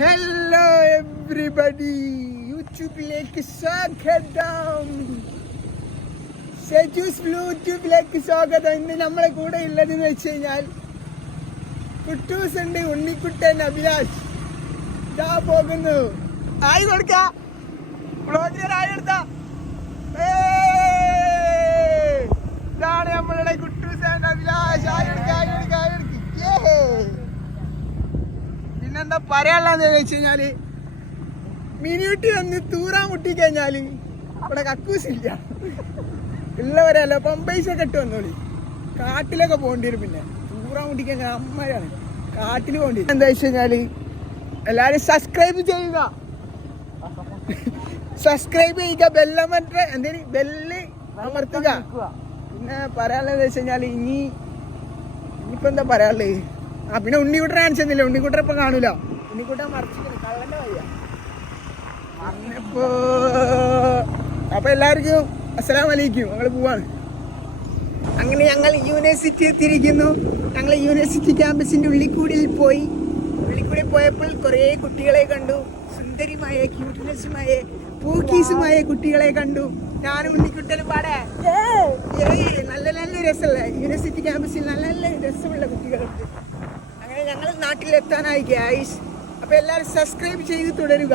Hello everybody, യൂട്യൂബിലേക്ക് സ്വാഗതം. സെജൂസ് യൂട്യൂബിലേക്ക് സ്വാഗതം. ഇന്ന് നമ്മളെ കൂടെ ഉള്ളതെന്ന് വെച്ച് കഴിഞ്ഞാൽ കുട്ടൂസ് ഉണ്ട്, ഉണ്ണിക്കുട്ടൻ, അഭിലാഷ് ഇതാ പോകുന്നു. ആയി കൊടുക്ക ഇതാണ് നമ്മളുടെ കുട്ടൂസ് ആൻഡ് അഭിലാഷ്. പിന്നെന്താ പറയാനുള്ളതെന്ന് വെച്ച് കഴിഞ്ഞാല് മിനിയൂട്ടി വന്ന് തൂറാൻ മുട്ടിക്കഴിഞ്ഞാല് ഇവിടെ കക്കൂസില്ല ഉള്ളവരല്ല. പമ്പൈസൊക്കെ ഇട്ട് വന്നോളി. കാട്ടിലൊക്കെ പോകേണ്ടി വരും. പിന്നെ തൂറാൻ മുട്ടിക്കഴിഞ്ഞാൽ അമ്മയാണ് കാട്ടിൽ പോകേണ്ടി വരും. എന്താ വെച്ച് കഴിഞ്ഞാല് എല്ലാരും സബ്സ്ക്രൈബ് ചെയ്യുക, സബ്സ്ക്രൈബ് ചെയ്യുക, ബെല്ലമറ്റ എന്തേലും ബെല്ല് അമർത്തുക. പിന്നെ പറയാനുള്ളത് വെച്ച് കഴിഞ്ഞാല് ഇനിയിപ്പോ എന്താ പറയാനുള്ളത്? പിന്നെ ഉണ്ണിക്കുട്ടനെ കാണിച്ചെന്നില്ല. ഉണ്ണിക്കുട്ടനെ ഇപ്പൊ കാണൂല. ഉണ്ണിക്കുട്ടൻ മറിച്ചിട്ട് കള്ളന്റെ വയ്യ. അപ്പൊ എല്ലാവർക്കും അസ്സലാമു അലൈക്കും. ഞങ്ങൾ പോവാണ്. അങ്ങനെ ഞങ്ങൾ യൂണിവേഴ്സിറ്റി എത്തിയിരിക്കുന്നു. ഞങ്ങൾ യൂണിവേഴ്സിറ്റി ക്യാമ്പസിന്റെ ഉള്ളിക്കൂടിൽ പോയപ്പോൾ കുറേ കുട്ടികളെ കണ്ടു. സുന്ദരിമായ, ക്യൂട്ട്നെസ്സുമായ, പൂക്കീസുമായ കുട്ടികളെ കണ്ടു. ഞാനും ഉണ്ണിക്കുട്ടനും പാടെ നല്ല നല്ല രസമല്ല. യൂണിവേഴ്സിറ്റി ക്യാമ്പസിൽ നല്ല നല്ല രസമുള്ള കുട്ടികളുണ്ട്. അങ്ങനെ ഞങ്ങൾ നാട്ടിലെത്താനായി ഗൈസ്. അപ്പൊ എല്ലാവരും സബ്സ്ക്രൈബ് ചെയ്ത് തുടരുക.